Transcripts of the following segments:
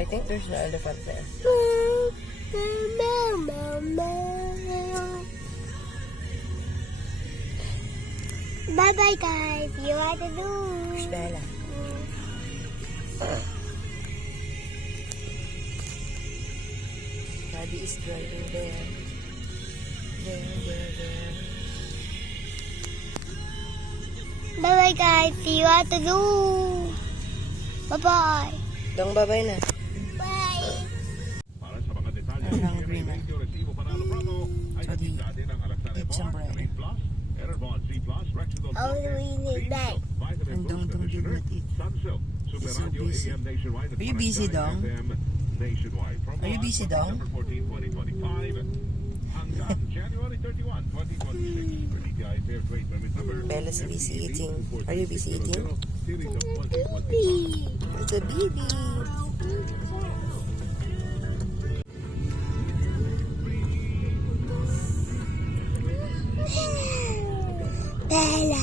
I think there's an elephant there. Bye-bye, guys. You want to do? Bella. Daddy is driving there. There. Bye-bye, guys. See you at the zoo. Bye-bye. Dong babay na. Bye. Para sa mga detalye, I'm hungry na. yung resibo panalo promo ay So, di- natin ang Alaxan eat some bread. Green Plus, Enervon C Plus, Rexidol Oh, we need that. Vitamin And Dong Boost Dong did Conditioner, not eat. Sunsilk, Super He's so Radio busy. AM Nationwide, Are you busy, Dong? FM Nationwide. Promo Are you busy, on Dong? December 14, 2025 hanggang January 31, 2026. For DTI Fair Trade Permit number Bella's busy eating. Are you busy eating? Series of 2025. It's a baby. Bella.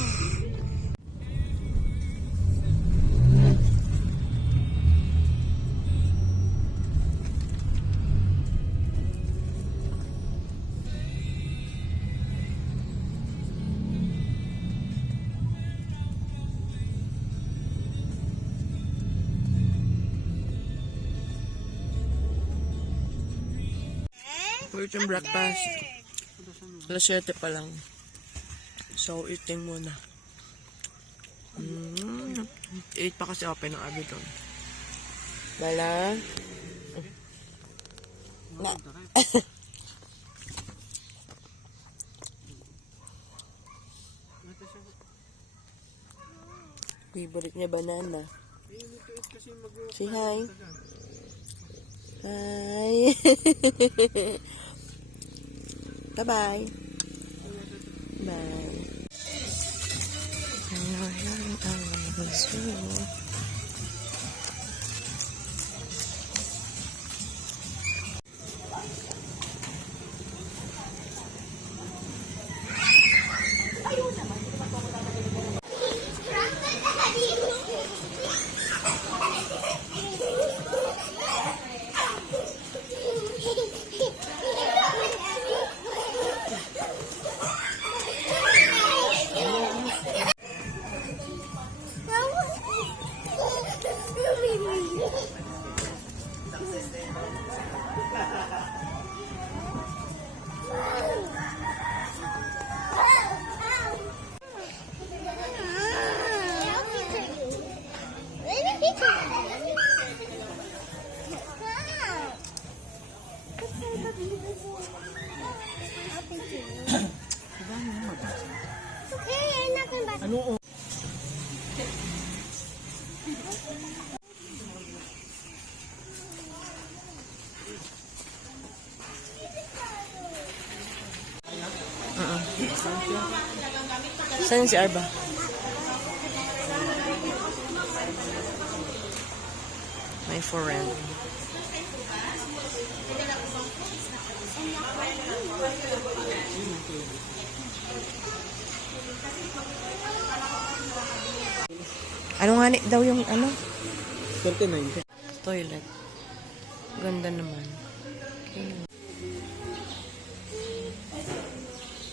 Where's yung breakfast? Alas 7 pa lang. So, eating muna. 8 pa kasi open ng Abiton. Bala. Na. Favorite niya banana. Say hi. Hi. Bye-bye. Bye. Ayan ang gusto. Ano? Saan si Arba? My friend. Ano nga daw yung ano? 39. Toilet. Ganda naman.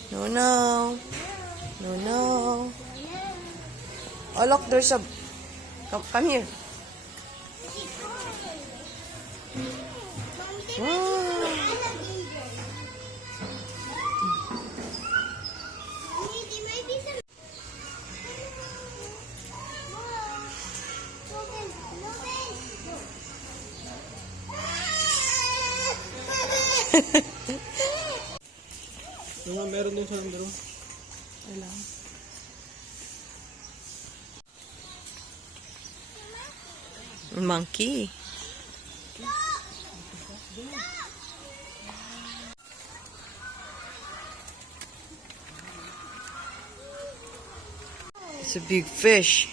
No, no. No, no. Oh, look, there's a... Come here. Wow. Yung nga meron din sa Andrew. Wala. Monkey. It's a big fish.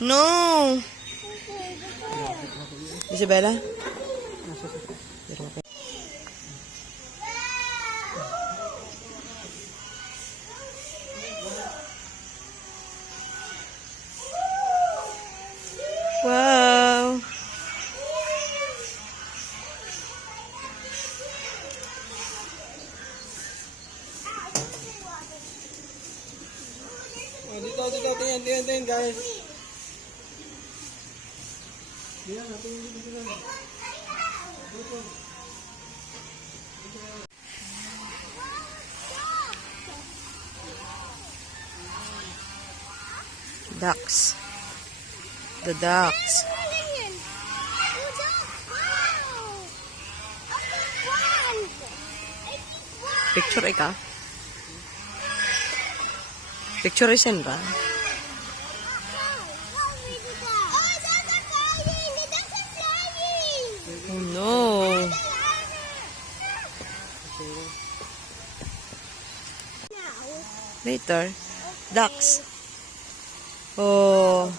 No. Isabella? Wow. Tingnan, guys. Tingnan natin. Ducks. The ducks. Picture ka? Picture isin ba? Oh no. Later. Ducks. Oh.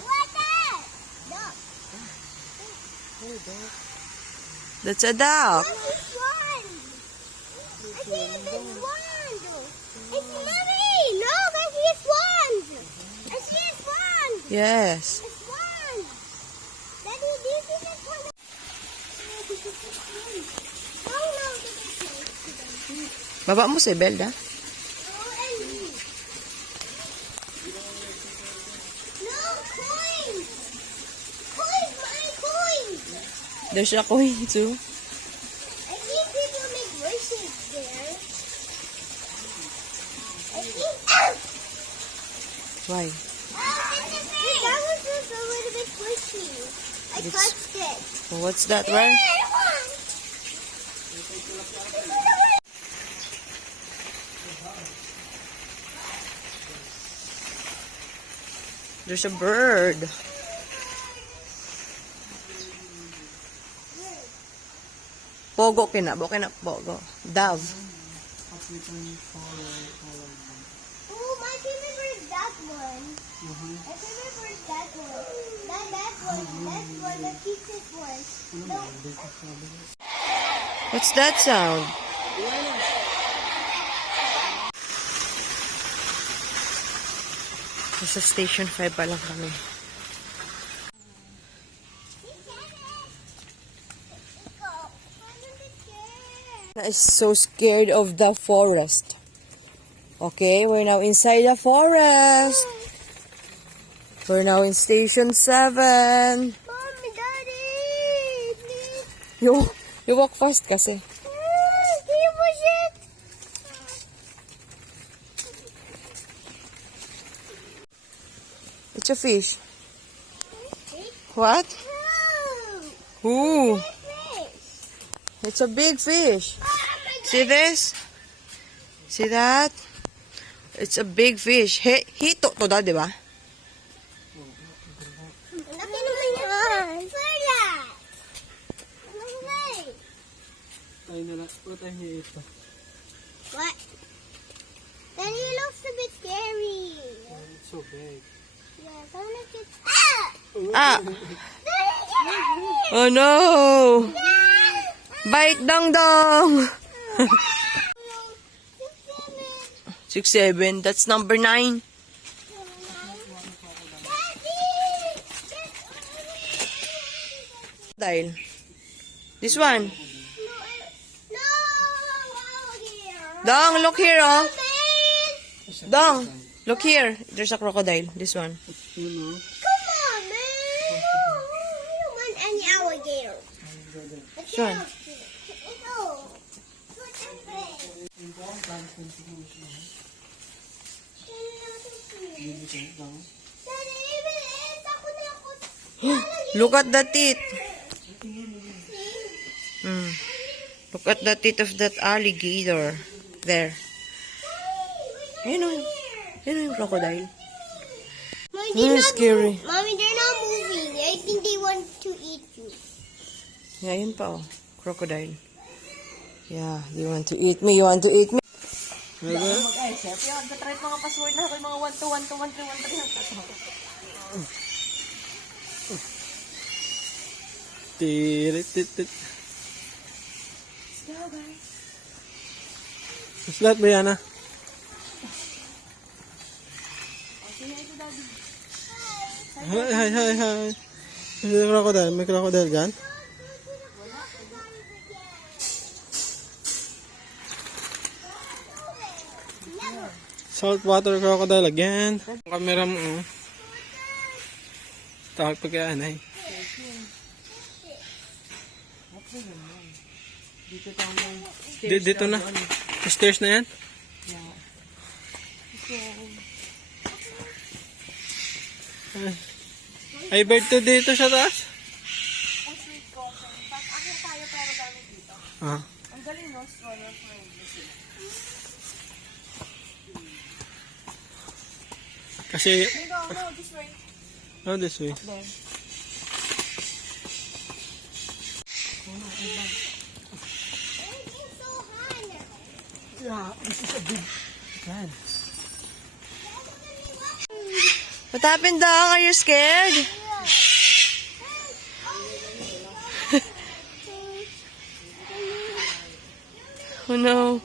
That's a duck. Yes. Baba mo si Belda. There's a coin too. I think people make wishes there. I think. Why? That was just a little bit squishy. I touched it. What's that? Where? There's a bird. Pogo kina, pogo. Dove. Oh, my favorite bird is that one. My favorite bird is that one. That one, the cutest one. No. What's that sound? Nasa station 5 pa lang kami. I is so scared of the forest. Okay, we're now inside the forest. We're now in station 7. Mommy, Daddy, please. You walk fast kasi. Can you push it? It's a fish. What? No. Ooh, Fish. it's a big fish. Oh my God. See this? See that? It's a big fish. Hito to da, di ba? Laki naman yan. Wala. Ay, nala. What I hate. What? Then you looks a bit scary. It's so big. Yes, I wanna get. Ah! Ah! Daddy, get out of here! Oh no! Bite dong dong! 6-7. That's number 9. Dahil. This one. No! Dong, look here, oh. Man! Dong, look here. There's a crocodile. This one. You know? Come on, man! No, I don't want any alligator. Sure. No. What's your face? Look at the teeth. Look at the teeth of that alligator. There. Yun o. Yun o yung crocodile. Mommy, Scary. Mommy, they're not moving. I think they want to eat you. Yeah, yun pa oh. Crocodile. Yeah, you want to eat me? You want to eat me? Mag-isip. Yung try mga password na ako. Yung mga 1 to 1 to 1 to 1 to 1 to 1. Tirit. Slat ba yan, ah? Hi. May crocodile dyan? Saltwater crocodile again. Camera mo. Oh. Tawag pagkaanay. Dito na. Stairs na yan? Ay, bird to dito sa taas? Ah. Ang galing, no? Stroller friendly. Kasi, No, this way. oh, this way. There. It's so high now. Yeah, this is a big plan. What happened, Dong? Are you scared? Oh no.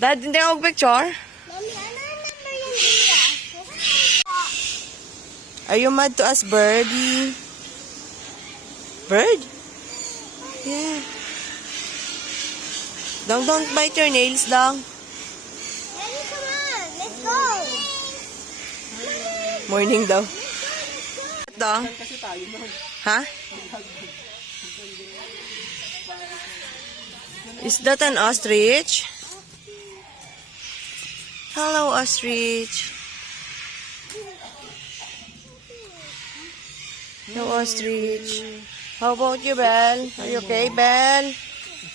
Dad, hindi ako picture? Mommy, ano remember yung giraffe? Are you mad to us, birdie? Bird? Yeah. Dong, don't bite your nails, Dong. Daddy, come on. Let's go. Morning daw. Dong? Kasi tayo nun. Ha? Is that an ostrich? Hello, ostrich. No ostrich. How about you, Belle? Are you okay, Belle?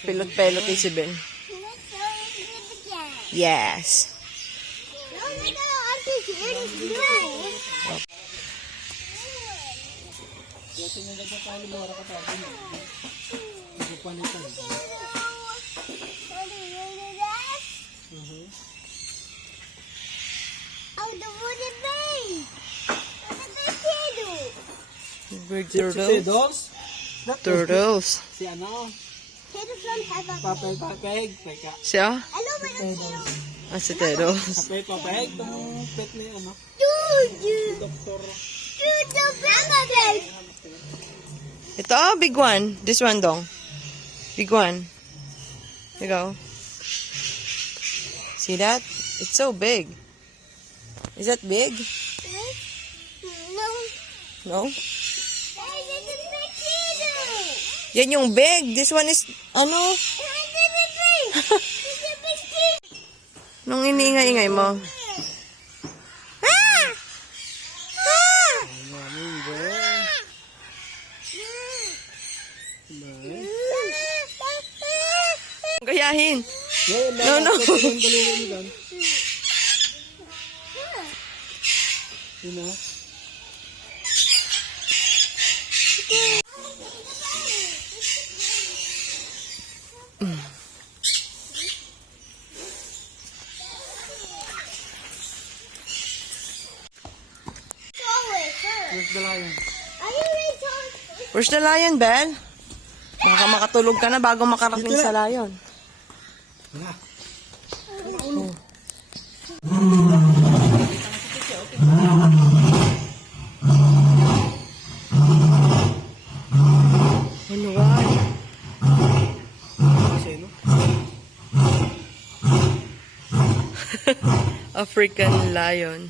Pilot-pilot si Belle. Let's go it again. Yes. No, I'm too scared of blue. Oh, the wooden base. What did they do? Turtles. Turtles. Si ano? Turtles don't have a Papeg. Teka. Siya? I know where the turtles. Ah, si Turtles. Papeg. Itong pet ni ano? Dude, Doktor. the rabbit. Ito, big one. This one, Dong. Big one. Here you go. See that? It's so big. Is that big? No. No? Hey, this is the turtle. Yan yung big. This one is, ano? Hey, this is big. This is big turtle. Nung iniingay-ingay mo. Ah! Ah! Gayahin. No, no. Yun na. Where's the lion? Are you ready to? Where's the lion, Belle? Baka makatulog ka na bago makarating sa lion. Wala. Ano ba? Kasi no? African lion.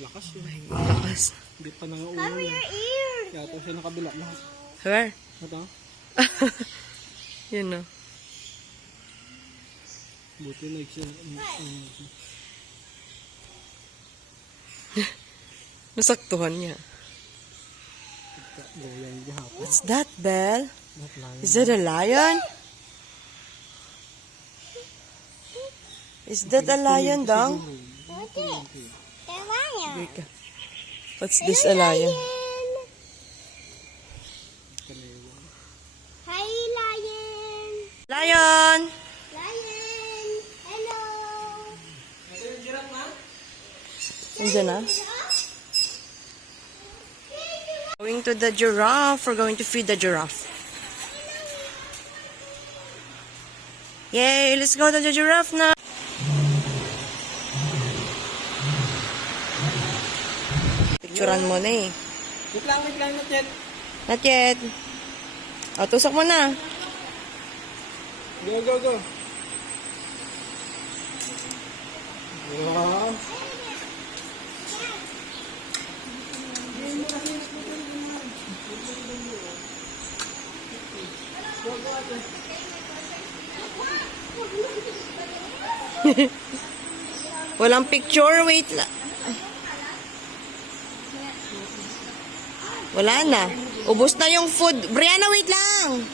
Lakas yun. Lakas. Hindi pa nangaulo Cover yan. your ear. Kaya siya nakabila lahat. Where? Ito. Yun, no. Buti na siya. Nasaktuhan niya. Goyang gihapon. What's that, Belle? That lion. Is that a lion? Is that a lion, Dong? What's it? The lion. What's this, a lion? Hi, lion. Lion! Lion. Hello. Nandiyan na? Going to the giraffe. We're going to feed the giraffe. Yay! Let's go to the giraffe now. Picturean mo na eh. Wait lang, not yet. Not yet. O, tusok mo na. Go. Wow. Walang picture, wait lang. Wala na. Ubus na yung food. Brianna, wait lang.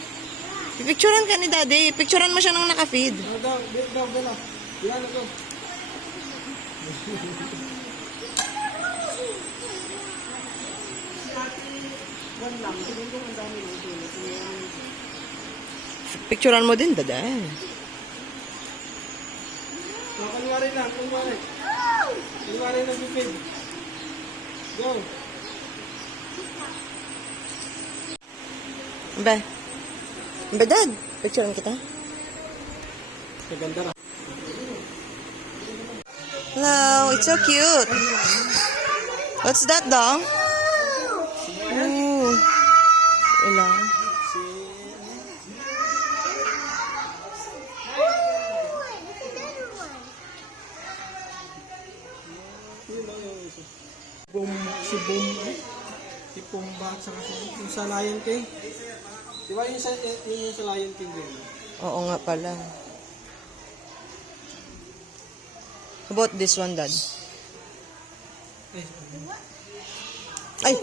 Picturean ka ni Daddy. Picturean mo siya nang naka-feed. Daw. Yan ako. Picturean mo din, Daddy. So, kunwari lang. Kunwari nag-feed. Go. Ba? Ba, Dad? Picturean kita. Maganda na. Hello, it's so cute. What's that, dong? Ooh. Ilang. Si Pumba at saka yung sa Lion King. Di ba yung sa Lion King din? Oo nga pala. How about this one, Dad? Eh, Ay!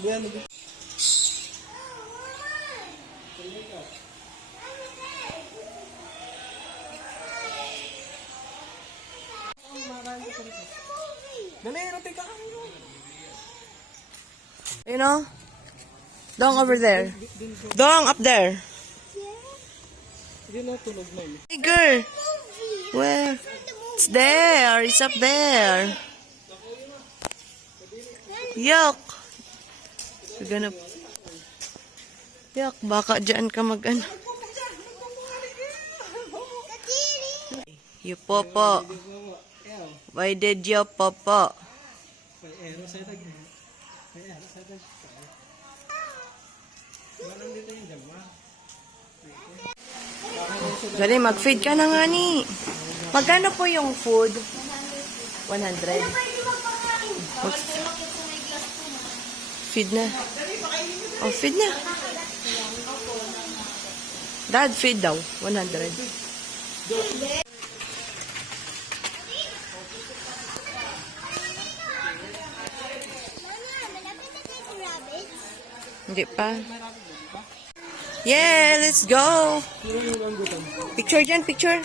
Diyan. Dali, roti ka. You know? Dong over there. Dong up there. Hindi na tunog na yun. Tiger. Where? It's there. It's up there. Yuck. You're gonna... Yuck. Baka dyan ka mag-ano. You popo. Why did you popo? May ero sa tag. May ero sa tag. Walang dito yung jama. Dali, mag-feed ka na nga ni. Magkano po yung food? 100. Feed na. Oh, feed na. Dad, feed daw. 100. Hindi pa. Yeah, let's go. Picture dyan, picture.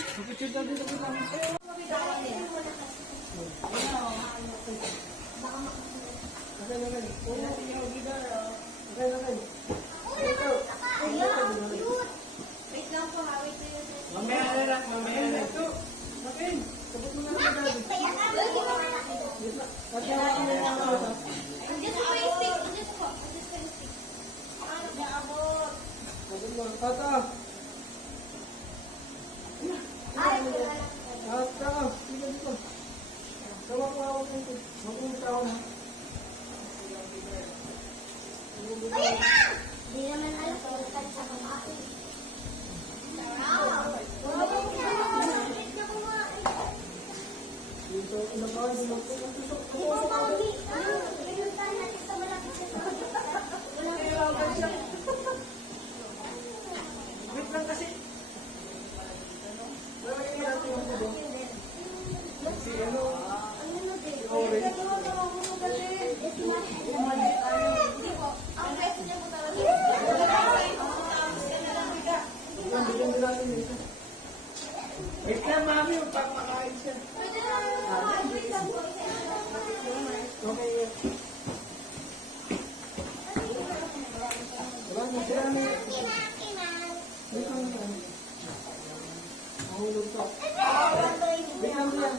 Tata. Tata. Dito, dito. Tawag ko ako dito. Magpunta ako na. Ayan na! Hindi naman alam kung saan sa kumain. Dito, inabahan din ako. Di ba mami? Pinuntahan natin sa malapit sa Wait lang kasi. Lalagyan natin yung tubo. Si ano? Wait lang, mami. Magpapakain siya. Okay. Wala na sila na. Wait lang yan. Mahulog ka. Wait lang yan.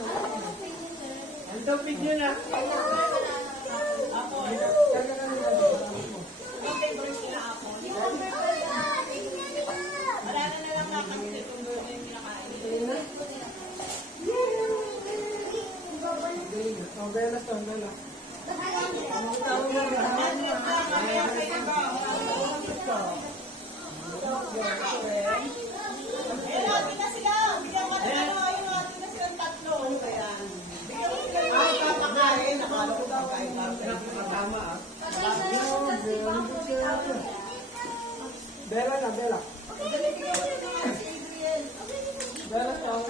Ang topic nyo na. Karga ka nila. Oh, belas to, belas. Bella na, Bella. Bella down.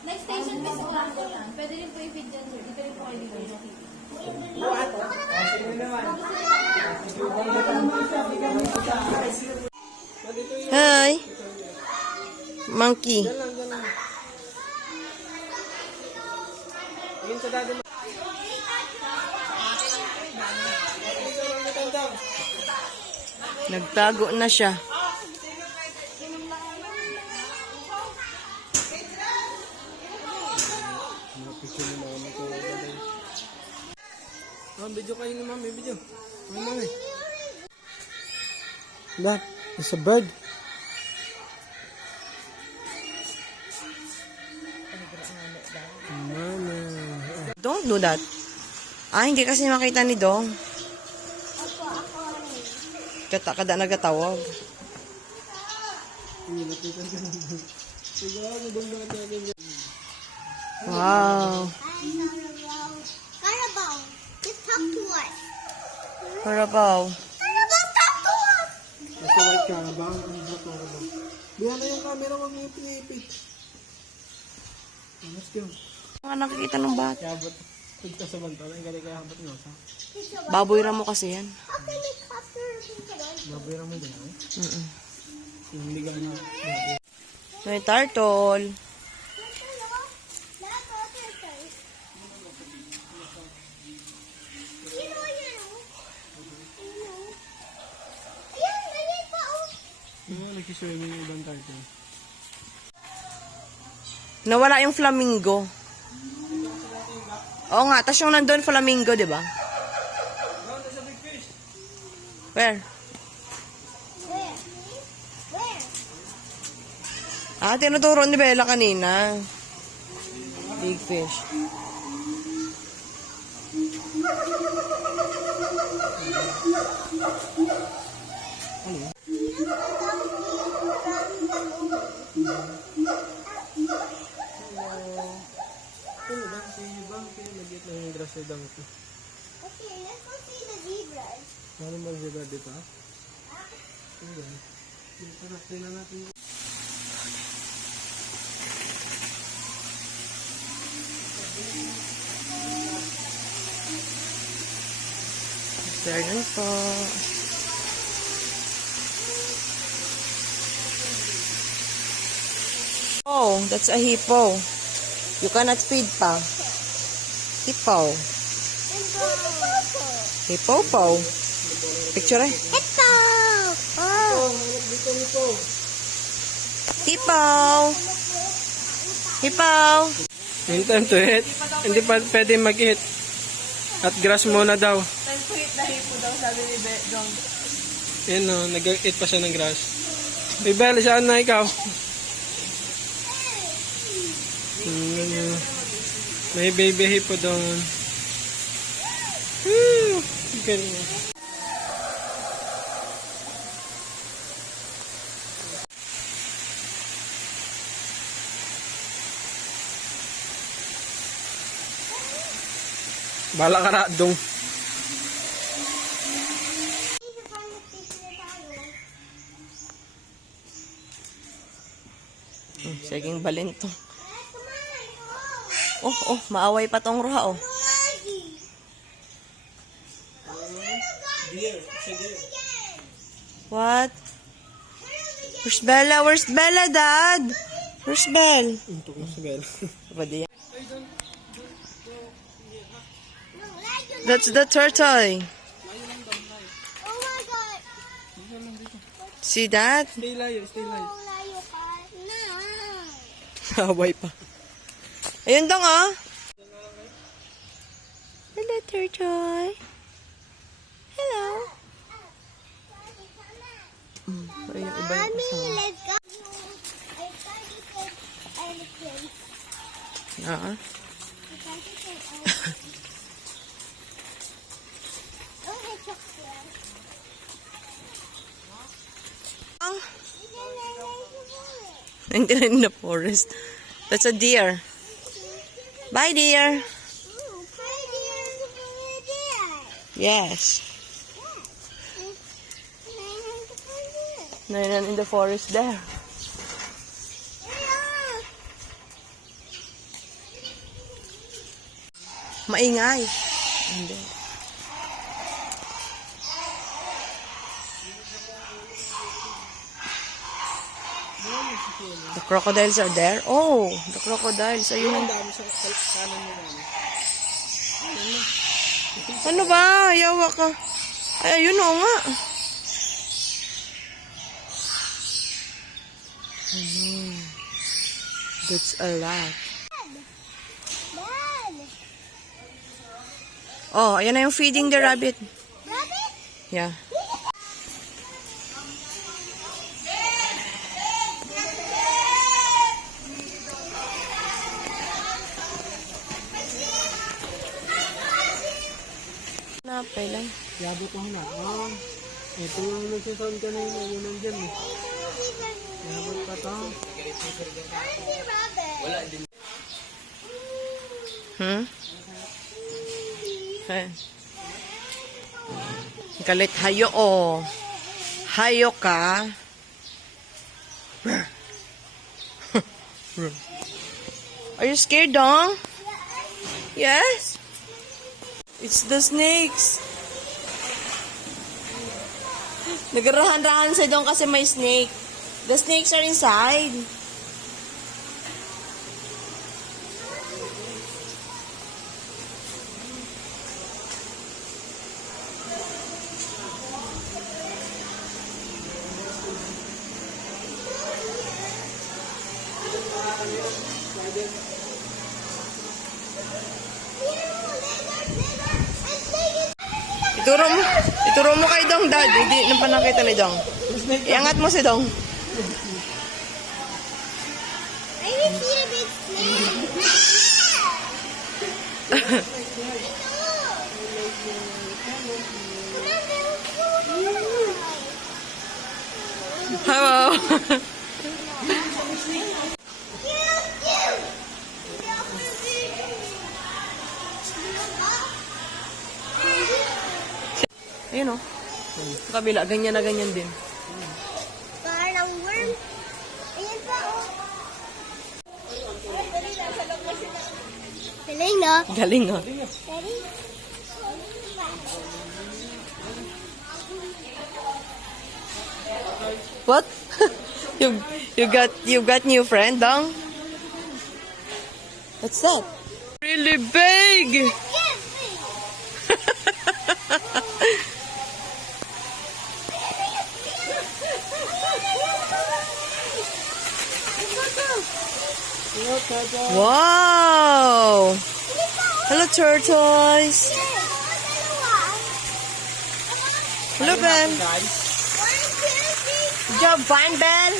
Next station is Orlando lang. Pwede rin po i-feed dyan, sir. Dito rin po kayo dito. Hi. Monkey. Tingin sa daddy mo. Nagtago na siya. Video kayo ni mami, video. Ano mami? That is a bird. Mama. Don't do that. Hindi kasi makita ni Dong. Kada nagatawag. Wow. Carabao, just talk to us. Carabao. Carabao, talk to us. Basta white carabao, ang black carabao. Biyan na yung camera, wag mo ipinipit. Anas ko. Mga nakikita ng bata. Kabot. Pagka sa bantala, ang galing kaya habot nyo. Baboy ramo kasi yan. How can we capture the picture? Mabayang mo din, eh? Mm-mm. Yung ligaw na. May turtle. Nagsiswimming yung ibang turtle. Nawala yung flamingo. Oo nga, tas yung nandun flamingo, di ba? Where? Tinuturo ni Bella kanina. Big fish. Ano ba? Sige ba? Pinagit lang yung grass sa donkey. Okay, let's go see the zebras. Ano ba yung zebra dito? Ano ba? Tara, tingnan natin. Pardon po. Oh, that's a hippo. You cannot feed pa. Hippo. Hippo. Picture eh. Hippo! Oh! Hippo. Hippo. In time to hit. Hindi pa pwede mag-hit. At grass muna daw. Time to hit na hippo daw, sabi ni Dong. Yan o, nag-hit pa siya ng grass. Hey Belle, saan na ikaw? May baby hippo doon. Woo! Galing. Bala ka na, dong. Saging balento. Oh, maaway pa tong roha, oh. What? Where's Bella? Where's Bella, Dad? Where's Belle? Untok mo si Belle. Pwede yan. That's the turtle. Oh my god! See that? Stay layo, stay layo. Layo ka. No! Maaway pa. Ayun dong, oh. Turtle. Hello. Ay, yung iba yung Mommy, kasama. let's go. I thought you said elephant. Ah. I thought you said elephant. Oh, my chocolate. Ang And then I like to nandiyan in the forest. That's a deer. Bye, deer. Ooh, prettier deer. Yes. And I like to Nainan in the forest there. Maingay. Hindi. The crocodiles are there. Oh, the crocodiles. Ayun. Ang dami sa kanan mo namin. Ano ba? Yawa ka. Ay, ayun o nga. Ano? That's a lot. Dad! Oh, ayan na yung feeding the rabbit. Rabbit? Yeah. Napay lang. Yabot ko na. Ito yung nagsasound kanina. Yun nandyan eh. Yabot pa to. Rabbit. Hmm? Eh. Galit hayo oh. Hayo ka. Are you scared, Dong? Yes? It's the snakes. Nagarahan-rahan sa Dong kasi may snake. The snakes are inside. Ituro mo kay Dong, Dad. Hindi nang panakita ni Dong. Iangat mo si Dong. I will see a big snake. Hello. Ayun oh. Sa kabila, ganyan na ganyan din. Parang worm. Ayan pa, oh. Galing, no? Galing oh. Ready? What? you got new friend, Dong? What's that? Really big. Wow! Hello, tortoise. Hello, Ben. Good job, fine, Ben.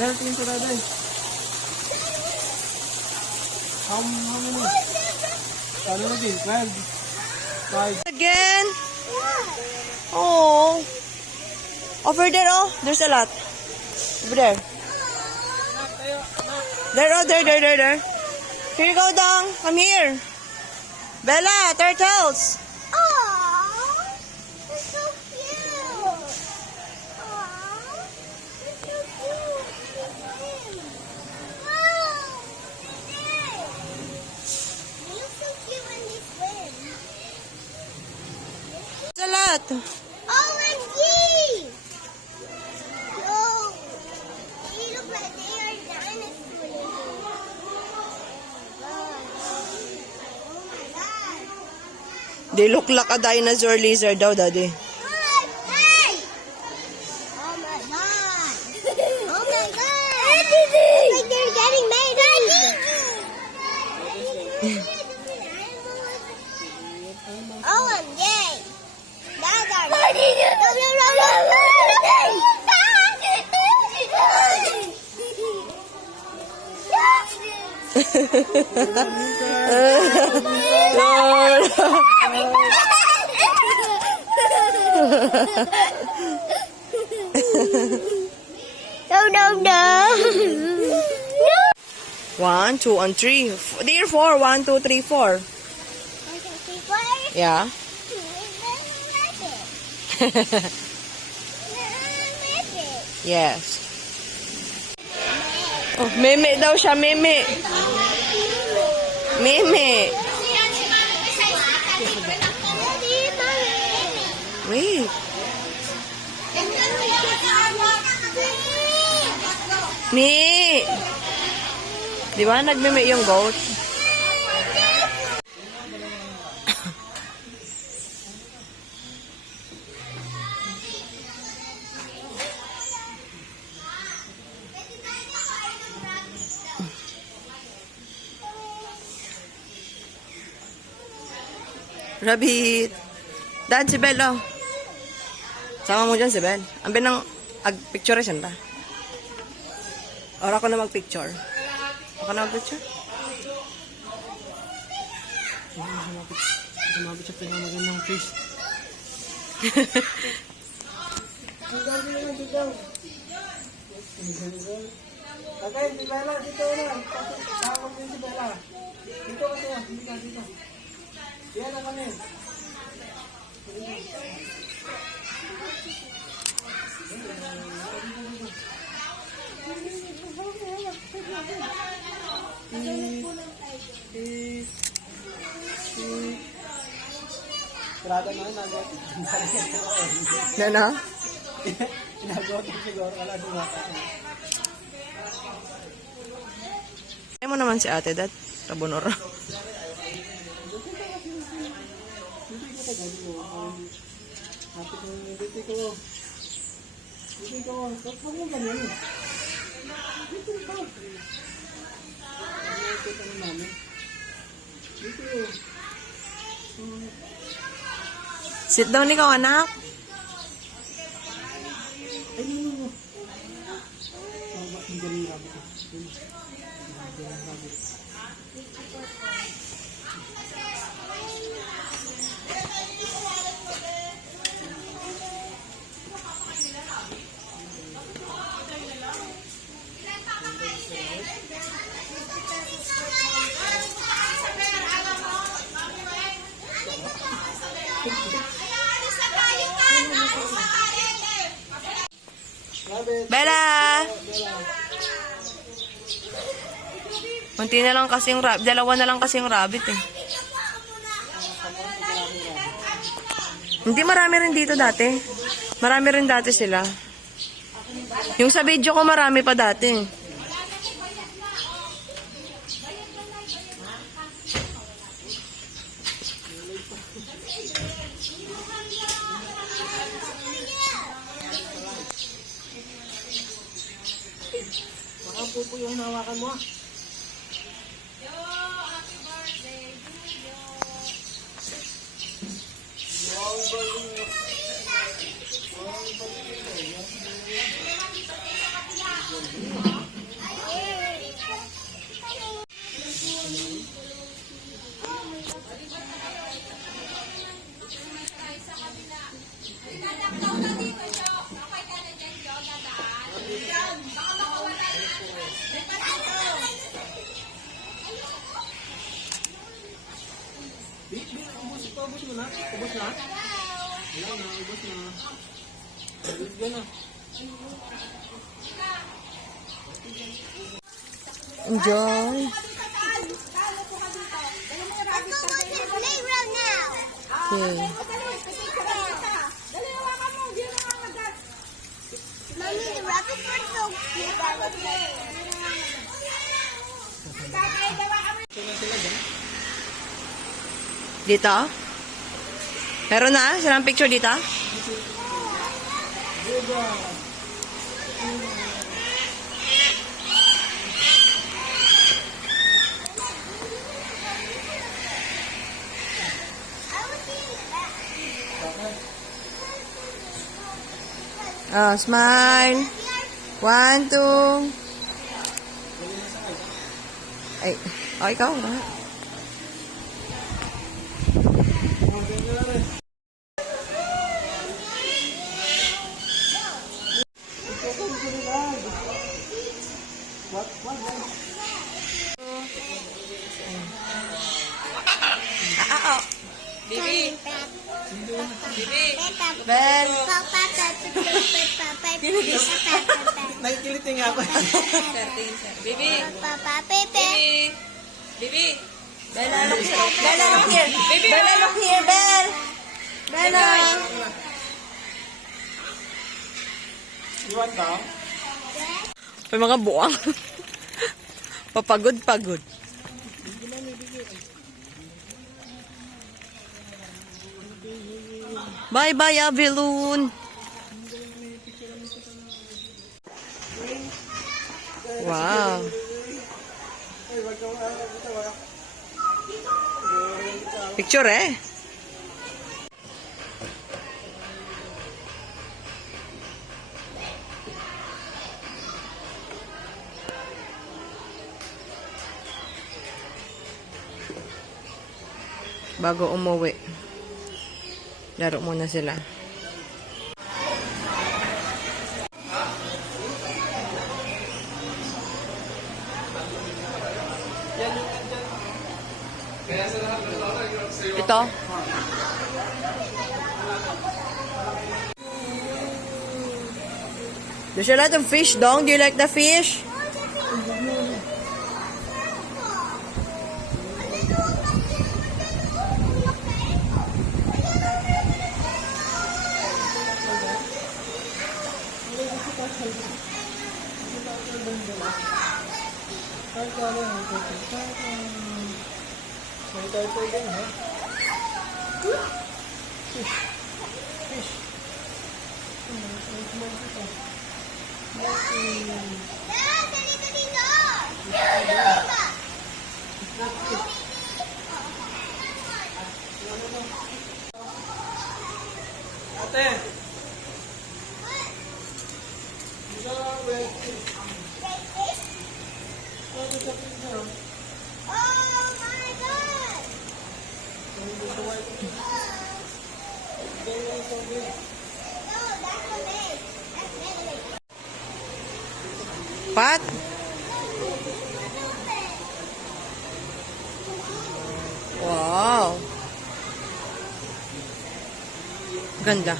Darating ko na din. How many? Ano na din? 12. 5. Again. Oh. Over there, oh. There's a lot. Over there. There, oh, there. Here you go, Dong. Come here. Bella, turtles. Aww, they're so cute. Aww, they're so cute. Wow, they look so cute when they swim. There's a lot. OMG! No, they look like they are dinosaurs. Oh my god. They look like a dinosaur lizard daw, Daddy. Hey! Oh my god! Oh my god! It's like they're getting married. Oh, I'm gay. That's our No. 1, 2, and 3. Dear 4. 1, 2, 3, 4. Yeah. Yes. Oh, meme daw siya, meme. Meme. Wait. Me. Di ba nagmeme yung goat? Rabbit. Dad, si Belle, oh. Sama mo dyan si Belle. Ang binang picture siya ta. Ora ko na mag-picture. Ako na mag-picture? Sumabit sa pinamagandang fish. Tatay, si Bella, dito na. Tawag din si Bella. Dito kasi, dito. Yan na kami. Sarada na yun, nagot. Yan, ha? Nagot siguro, wala sumata. Kaya mo naman si ate, Dad. Tabonor. Sit down ikaw, anak. Bella! Kunti na lang kasing rabbit. Dalawa na lang kasing rabbit eh. Hindi, marami rin dito dati. Marami rin dati sila. Yung sa video ko marami pa dati. Baka pupo yung hinawakan mo. Ubus mo na? Ubus na? Wala na, ubus na. Ubus ka na. Enjoy. Let's go to the playground now. Okay. Mommy, the rabbit are so cute. Dito? Meron na? Silang picture dito? I was seeing the back. Oh, smile. 1, 2. Ay, oh, ikaw. Bibi. Bel. Nakikiliting ako. Bibi. Papa, Pepe. Bibi. Bella, look here. Bella, look here. Bella, look here, Bell. Bella. Iwan ka? May mga buwang. Papagod-pagod. Bye-bye, Avilun. Wow. Picture eh. Bago umuwi. Laro muna sila. Ito. There's a lot of fish, Dong. Do you like the fish? May turtle din, ha? Dad, halika dito. Halika. Ate! Oh my God. No, that's the big. That's big. Pat? Wow. Ganda.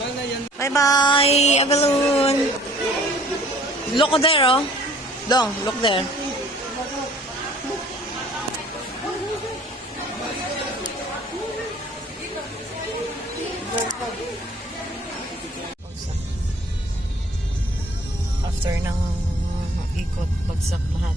Wala na yan. Bye-bye, a balloon. Look there, oh. Dong, look there. After ng ikot, bagsak lahat.